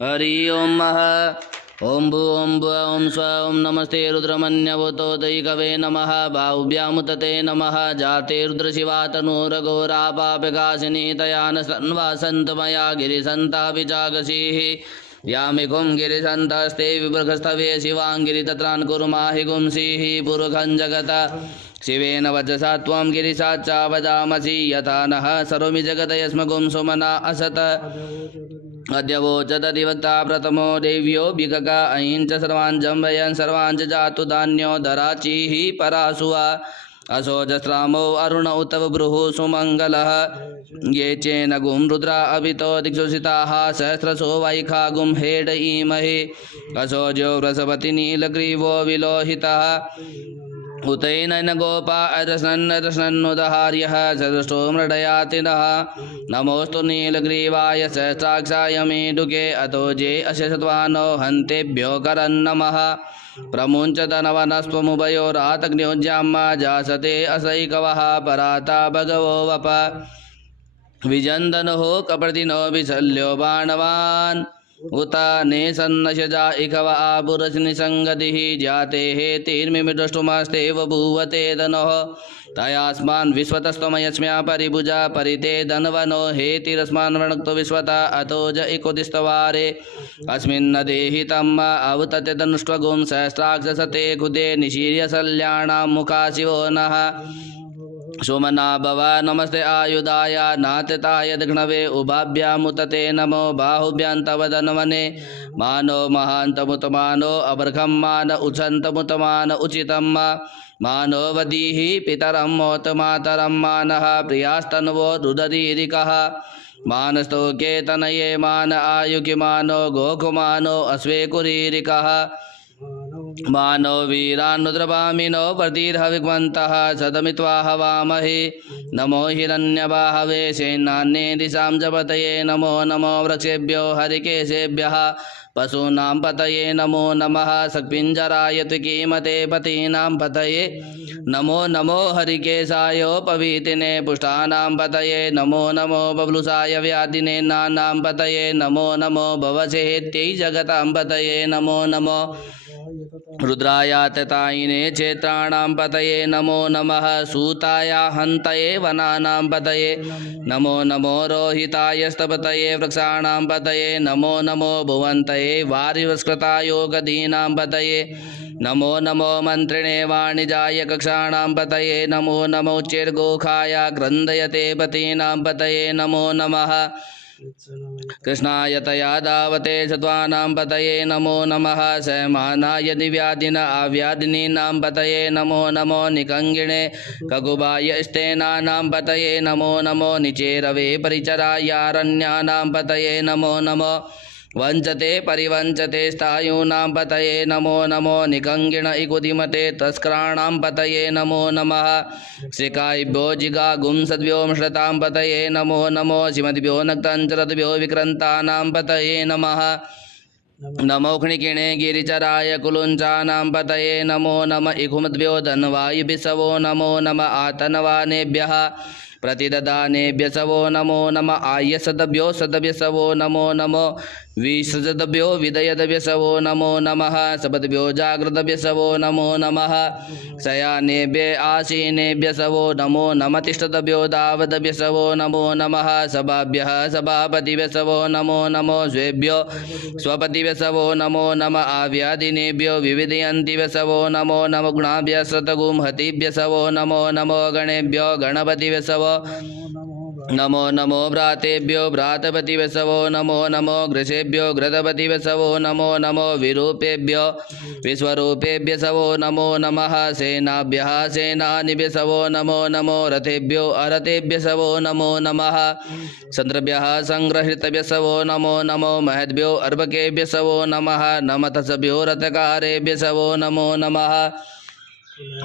हरि ओम ओम भू ओम भुव ओम स्व ओम नमस्ते रुद्रमन्यवतो दैकवे नमः बाहुभ्यामुतते नमः जाते रुद्रशिवा तनूरघोरा पापकाशिनी तया न सन्वासन्तमया गिरिसन्ताभिचागसीः यामिकुं गिरिसन्तस्ते विबृहस्थवे शिवाङ्गिरि तत्रान् कुर्माहि गुंसीः पुरुखं जगत शिवेन वचसा त्वं गिरिसाच्चा वदामसि यथा नः सर्वमि जगत यस्मगुं सुमना असत अद्य वोचदधिवक्ता प्रथमो देव्यो भिगका अहिं च सर्वान् जम्बयन् सर्वान् च जातु धान्यो धराचिः परासुवा असोजस्रामो अरुण उतव ब्रुः सुमङ्गलः ये चेन गुं रुद्रा अभितो दिक्षुषिताः सहस्रशो वैखागुं हेड ईमहे असोजो वृषभति नीलग्रीवो विलोहितः उतैन गोपा अदस्नन्नुदहार्यः सदृष्टो मृडयातिनः नमोऽस्तु नीलग्रीवाय सहस्राक्षाय मेढुके अतो जे अशसत्वानो हन्तेभ्यो करन्नमः प्रमुञ्च धनवनस्त्वमुभयोरातग्न्योज्याम्मा जासते असैकवः पराता भगवो वप विजन्दनो कपर्दिनो विशल्यो बाणवान् उत नेसन्नशजा इकव आपुरस्निसङ्गतिः जाते हेतिर्मिमृष्टुमस्तेव भूवते धनोः तयास्मान् विश्वतस्त्वमयस्म्या परिभुजा परिते धनवनो हेतिरस्मान् वृणक्तो विश्वता अतो ज इकोदिस्तवारे अस्मिन्नदेहि तम् अवतते धनुष्वगुं सहस्राक्षसते खुदे निशीर्य शल्याणां मुखा शिवो नः सोमना भव नमस्ते आयुधाय नात्यताय दक्षिणवे उभाभ्यामुतते नमो बाहुभ्यां तव धन्वने मानो महान्तमुतमानो अबर्घं मान उच्छन्तमुतमान उचितं मानो वदीः पितरं मोतमातरं मानः प्रियास्तन्वो रुदरीरिकः मानस्तोके तनये मान आयुकिमानो गोकुमानो अश्वेकुरीरिकः मानो वीरान्नुद्रवामिनो प्रतिर्हविग्वन्तः सदमित्वा हवामहे नमो हिरण्यबाहवे सेनान्ये दिशां जपतये नमो नमो वृक्षेभ्यो हरिकेशेभ्यः पशूनां पतये नमो नमः सक्पिञ्जराय त्विकीमते पतीनां पतये नमो नमो हरिकेशायोपवीतिने पुष्टानां पतये नमो नमो बबलुसाय व्याधिने नानां पतये नमो नमो भवसेत्यै जगतां पतये नमो नमो रुद्रायाततायिने क्षेत्राणां पतये नमो नमः सूताय हन्तये वनानां पतये नमो नमो रोहिताय स्तपतये वृक्षाणां पतये नमो नमो भुवन्तये वारिवस्कृतायोगदीनां पतये नमो नमो मन्त्रिणे वाणिजाय कक्षाणां पतये नमो नमो चेर्गोखाय क्रन्दयते पतीनां पतये नमो नमः कृष्णाय तया दावते सत्वानां पतये नमो नमः सहमानाय दिव्यादिन आव्यादिनीनां पतये नमो नमो निकङ्गिणे ककुबाय स्तेनानां पतये नमो नमो निचेरवे परिचरायारण्यानां पतये नमो नमो वञ्चते परिवञ्चते स्थायूनां पतये नमो नमो निकङ्गिण इकुदिमते तस्कराणां पतये नमो नमः श्रिकायभ्यो जिगागुंसद्भ्यो मिश्रतां पतये नमो नमो श्रीमद्भ्यो नक्तञ्चरद्भ्यो विक्रान्तानां पतये नमः नमो क्षणिकिणे गिरिचराय कुलुञ्चानां पतये नमो नम इकुमद्भ्यो धन्वायुभिसवो नमो नम आतनवानेभ्यः प्रतिददानेभ्य सवो नमो नम आयसदभ्यो सदभ्यसवो नमो नमो विसजदभ्यो विदयदभ्यसवो नमो नमः सपदभ्यो जागृतभ्यसवो नमो नमः शयानेभ्य आसीनेभ्यसवो नमो नम तिष्ठदभ्यो दावदभ्यसवो नमो नमः सभाभ्यः सभापतिभ्यसवो नमो नमो स्वेभ्यो स्वपतिभ्यसवो नमो नम आव्यादिनेभ्यो विविधयन्तिभ्यसवो नमो नमो गुणाभ्यः सतगुंहतिभ्यसवो नमो नमो गणेभ्यो गणपतिभ्यसवो नमो नमो भ्रातेभ्यो भ्रातपतिवसवो नमो नमो घृषेभ्यो घृतपतिवसवो नमो नमो विरूपेभ्यो विश्वरूपेभ्यसवो नमो नमः सेनाभ्यः सेनानिभ्यसवो नमो नमो रथेभ्यो अरथेभ्यसवो नमो नमः सन्द्रभ्यः सङ्ग्रहितभ्यसवो नमो नमो महद्भ्यो अर्भकेभ्यसवो नमः नमतसभ्यो रथकारेभ्यसवो नमो नमः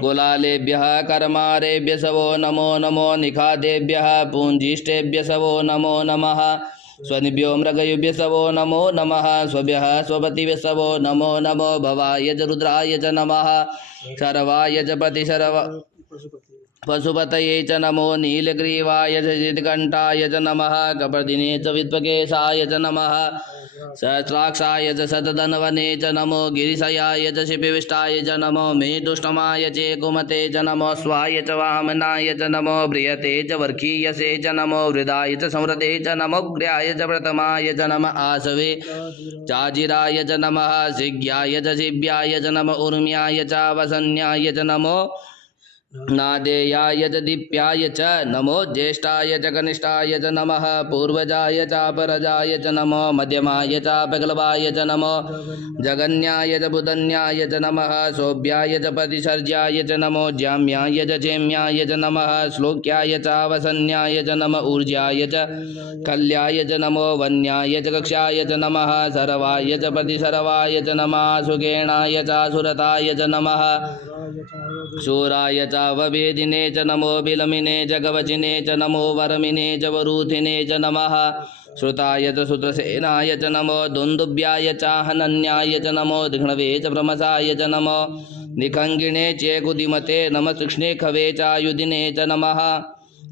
कुलालेभ्यः कर्मारेभ्यसवो नमो नमो निखादेभ्यः पूञ्जिष्ठेभ्यसवो नमो नमः स्वनिभ्यो मृगयुभ्यसवो नमो नमः स्वभ्यः स्वपतिभ्यसवो नमो नमो भवाय च रुद्राय च नमः शर्वाय च पशुपतये च नमो नीलग्रीवाय च चित्कण्ठाय च नमः कपर्दिने च विद्वकेशाय च नमः सहस्राक्षाय च शतधन्वने च नमो गिरिशयाय च शिपिविष्टाय च नमो मेतुष्टमाय च कुमते च नमो स्वाय च वामनाय च नमो बृहते च वर्खीयसे च नमो वृदाय च संवृते च नमो ग्र्याय च प्रथमाय च नमः आसवे चाजिराय च नमः शिग्याय च शिव्याय च नमः उर्म्याय च वसन्याय च नमो नादेयाय च दीप्याय च नमो ज्येष्ठाय च कनिष्ठाय च नमः पूर्वजाय च परजाय च नमो मध्यमाय च पगलवाय च नमो जगन्याय च बुधन्याय च नमः सौभ्याय च प्रतिसर्ज्याय च नमो जाम्याय च चेम्याय च नमः श्लोक्याय च वसन्याय च नमः ऊर्जाय च कल्याय च नमो वन्याय च कक्षाय च नमः सर्वाय च प्रतिसर्वाय च नमः सुगेणाय च सुरताय च नमः शूराय च ववेदिने च नमो बिलमिने च गवचिने च नमो वरमिने च वरूथिने च नमः श्रुताय च सुत्रसेनाय च नमो दुन्दुभ्याय च हनन्याय च नमो दिघ्नवे च प्रमसाय च नमो निखङ्गिणे चेकुदिमते नमः कृष्णे खवे चायुधिने च नमः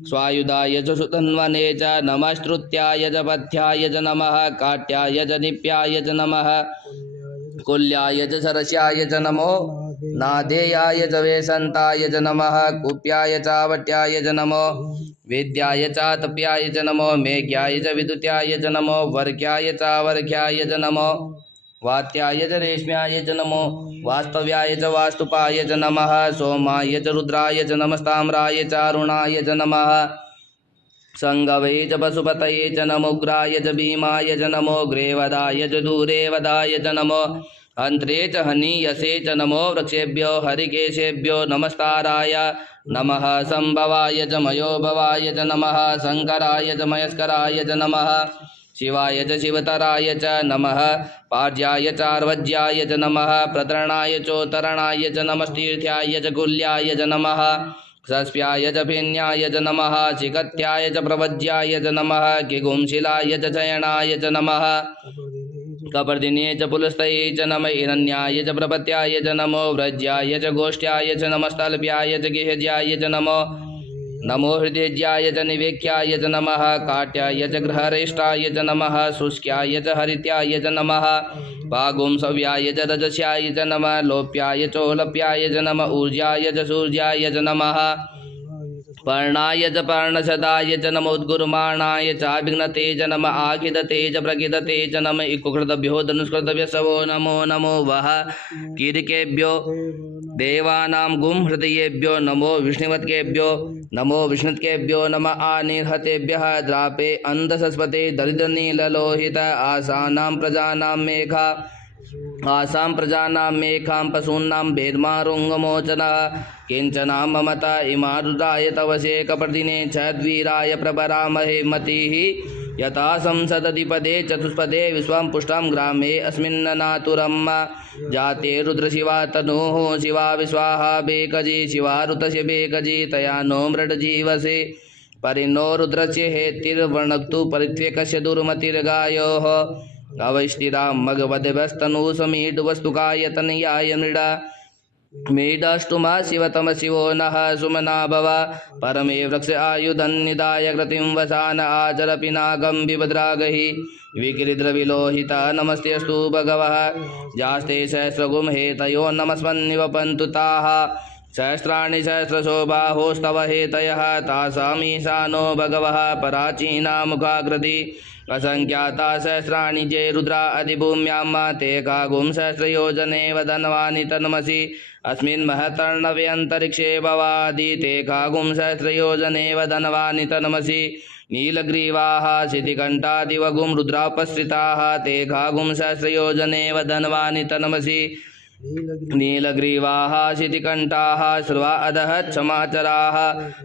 स्वायुधाय च सुतन्वने च नमः श्रुत्याय च पथ्याय च नमः काट्याय च निप्याय च नमः कुल्याय च सरस्याय च नमो नादेयाय च वेसन्ताय च नमः कुप्याय च वट्याय च नमो वेद्याय च तप्याय च नमो मेघ्याय च विद्युत्याय च नमो वर्ग्याय च वर्घ्याय च नमो वात्याय च रेश्म्याय च नमो वास्तव्याय च वास्तुपाय च नमः सोमाय च रुद्राय च नमस्ताम्राय च अरुणाय च नमः संगवे च पशुपतये च नमोग्राय च भीमाय च नमो ग्रेवदाय च दूरेवदाय च नमो अन्त्रे च हनीयसे च नमो वृक्षेभ्यो हरिकेशेभ्यो नमस्ताराय नमः संभवाय च मयोभवाय च नमः शंकराय च मयस्कराय च नमः शिवाय च शिवतराय च नमः पार्ज्याय च आर्वज्याय च नमः प्रतरणाय चोत्तरणाय च नमस्तीर्थ्याय च कुल्याय च नमः सस्प्याय च फेन्याय च नमः चिकत्याय च प्रवज्याय च नमः किगुंशिलाय च चयनाय च नमः कपर्दिने च पुलस्तये च नमः हिरण्याय च प्रपत्याय च नमो व्रज्याय च गोष्ठ्याय च नमस्तल्प्याय च गेहज्याय च नमो नमो हृदयज्याय च निवेक्याय च नमः काट्याय च गृहरेष्टाय च नमः शुष्क्याय च हरित्याय च नमः वागुंसव्याय च रजस्याय च नमः लोप्याय चोलप्याय च नमः ऊर्जाय च सूर्याय च नमः पर्णाय च पर्णशदाय च नमो उद्गुरुमाणाय च विघ्नते च नमः आखिदते च प्रकिदते च नमः इकुकृतभ्यो धनुष्कृतभ्यो नमो नमो वः कीर्केभ्यो देवानां गुं हृदयेभ्यो नमो विष्णुवत्केभ्यो नमो विष्णुत्केभ्यो नमः आनिर्हतेभ्यः द्रापे अंधसस्पते दरिद्रनीललोहित आसानां प्रजानां मेघा आसां प्रजानां मेघां पशूनां भेदमारुङ्गमोचनः किञ्चनां ममता इमारुदाय तवसे कपर्दिने च द्वीराय प्रभरामहे मतिः यथा संसदधिपदे चतुष्पदे विश्वं पुष्टं ग्रामे अस्मिन्ननातुरम् जाते रुद्रशिवा तनोः शिवा विश्वाहा बेकजी शिवा ऋतस्य बेकजी तया नो मृडजीवसे परिणो रुद्रस्य हेतिर्वणक्तु परित्वेकस्य दुर्मतिर्गायोः अवैष्टिरां मगवद्भस्तनु समीडुवस्तुकाय तनयाय मृडा मेढाष्टुमा शिवतम शिवो नः सुमना भव परमे वृक्ष आयुधन्निदाय कृतिं वसान आचर पिनाकं विभद्रागहि विकृद्रविलोहिता नमस्तेऽस्तु भगवः जास्ते सहस्रगुं हेतयो नमस्मन्निवपन्तु ताः सहस्राणि सहस्रशो बाहोस्तव हेतयः तासामीशानो भगवः पराचीना मुखाकृति असंख्याता सहस्राणि जे रुद्रा अधिभूम्यां ते कागुं सहस्रयोजने वदन्वानि तन्मसि अस्मिन् महतर्णवे अन्तरिक्षे भवादि ते कागुं सहस्रयोजने वदन्वानि तन्मसि नीलग्रीवाः शितिकण्ठादिवगुं रुद्रापसृताः ते कागुं सहस्रयोजने वदन्वानि तन्मसि नीलग्रीवाः शितिकण्ठाः सर्वा अधः क्षमाचराः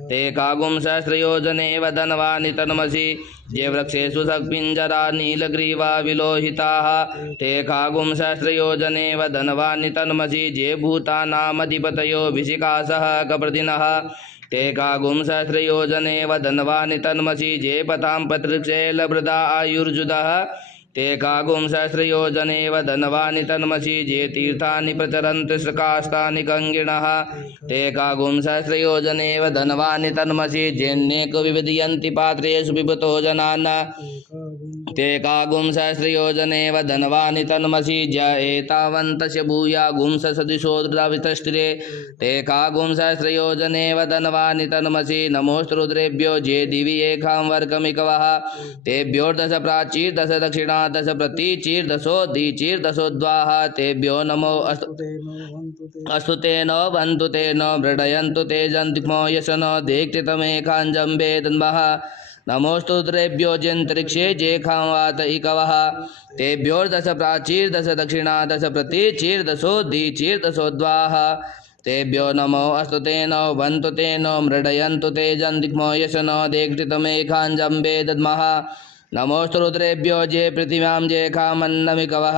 ते कागुं सहस्रयोजने वदन्वानि तन्मसि ये वृक्षेषु सक्पिञ्जरा नीलग्रीवा विलोहिताः ते कागुं सहस्रयोजने वदन्वानि तन्मसि ये भूतानामधिपतयो विशिखासः कप्रदिनः ते कागुं सहस्रयोजने वदन्वानि तन्मसि ये पतां पतृक्षेलभृदा आयुर्जुदः ते कागुं सहस्रयोजनेव धनवानि तन्मसि ये तीर्थानि प्रचरन्ति श्रकाष्ठानि गङ्गिणः ते कागुं सहस्रयोजनेव धनवानि तन्मसि जेन्नेको विविधयन्ति पात्रेषु पिबतो जनान् ते कागुं सहस्रयोजनेव धनवानि तन्मसि ज एतावन्तस्य भूया गुंस सदिशो द्रवितष्टिरे ते कागुं सहस्रयोजनेव धनवानि तन्मसि नमोऽस्तु रुद्रेभ्यो जे दिवि एकां वर्गमिकवः तेभ्यो दश प्राचीर दश दक्षिणा दश प्रतीचीर दशो दीचीर दशोद्वाह तेभ्यो नमो अस्तु तेनो वन्तु तेनो मृडयन्तु ते जन्तिक्मो यशनो देक्ति तमेकाञ्जम्बे तन्वः नमोस्तु रुद्रेभ्यो जन्तरिक्षे जेखां वात इकवः तेभ्यो दश प्राचीर दश दक्षिणा दश प्रतीचीर दशो दीचीर दशोद्वाह तेभ्यो नमो अस्तु तेनो वन्तु तेनो मृडयन्तु ते जन्तिक्मो यशनो देक्ति तमेकाञ्जम्बे दद्मः नमोस्तु रुद्रेभ्यो जे पृथिव्यां जेखामन्नमिकवः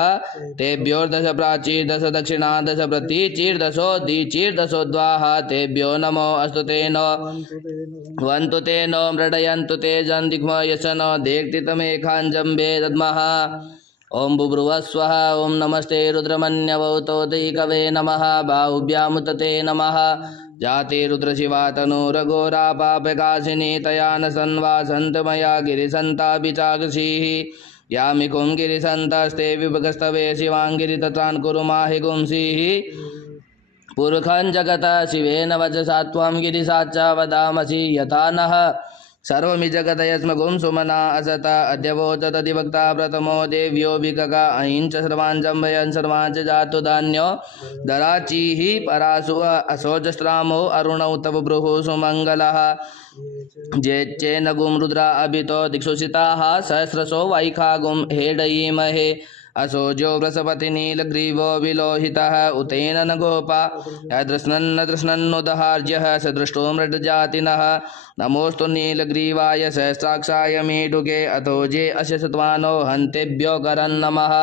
तेभ्यो दश प्राचीर दश दक्षिणा दश प्रतीचीर दशो दीचीर दशोद्वाह तेभ्यो नमो अस्तु तेनो वन्तु तेनो मृडयन्तु ते जन्तिक्मो यशनो देक्ति तमेकाञ्जम्बे दद्मः ओं बुभ्रुवस्वः ओं नमस्ते रुद्रमन्यवौतोदैकवे नमः बाहुभ्यामुतते नमः जाते रुद्रशिवा तनूरघोरा पापकाशिनी तया न सन्वासन्त मया गिरिसन्ताभिचाकृषीः यामिकुं गिरिसन्तस्ते विभगस्तवे शिवाङ्गिरितत्रान् कुरु माहि गुंसीः पुरुखं जगतः शिवेन वचसा त्वं गिरिसाच्च वदामसि यथा नः सर्वमि जगत यस्मगुं सुमना असत अद्यवोचतधिवक्ता प्रथमो देव्यो विकका ऐं च सर्वाञ्जम्भयन् सर्वाञ्च जातु धान्यो दराचीः परासु असोजस्त्रामो अरुणौ तव भ्रुः सुमङ्गलः जेच्चेनगुं रुद्रा अभितो दिक्षुषिताः सहस्रशो वैखागुं हेडयीमहे असोजो वृषपति नीलग्रीवो विलोहितः उतेन न गोपा यदृष्णन्न दृष्णन्नुदहार्यः स दृष्टो मृडजातिनः नमोस्तु नीलग्रीवाय सहस्राक्षाय मीडुके अथोजे अशसत्वानो हन्तेभ्यो करन्नमः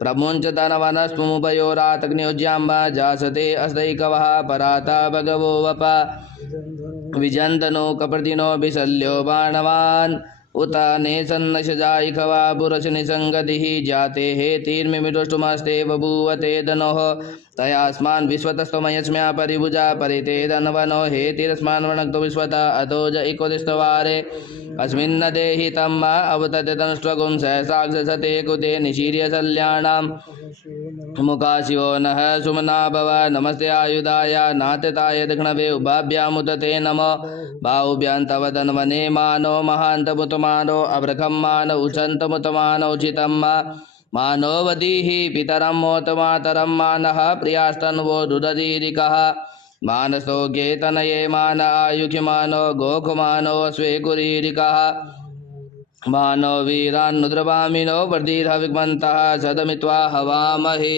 प्रमुञ्च तनवनस्पुमुभयोरातग्नियोज्याम्बा जासते अस्तैकवः पराता भगवो वप विजन्तनो कप्रतिनो विशल्यो बाणवान् उत नेसन्नशजायिखवा पुरशनिसङ्गतिः जाते हेतिर्मिमिदुष्टुमस्ते बभूवते धनोः तयास्मान् विश्वतस्तमयस्म्या परिभुजा परिते धनवनो हेतिरस्मान् वणक्तो विश्वता अतोज इकोदिस्तवारे अस्मिन्न देहि तम् अवतते तनुष्वगुं सहस्राक्षसते कुते निशीर्यशल्याणां मुखा शिवो नः सुमना भव नमस्ते आयुधाय नात्यताय दक्षिणवे उभाभ्यामुदते नमो बाहुभ्यां तव धन्वने मानो महान्तमुतमानो अभ्रखं मानो उचन्तमुतमानो उचितं मानो वदीः पितरं मोतमातरं मानः प्रियास्तन्वो दुदधीरिकः मानसो गेतनये मान आयुखिमानो गोखमानो स्वेकुरीरिकः मानो वीरान्नुद्रवामिनो वर्धिरविग्मन्तः सदमित्वा हवामहे।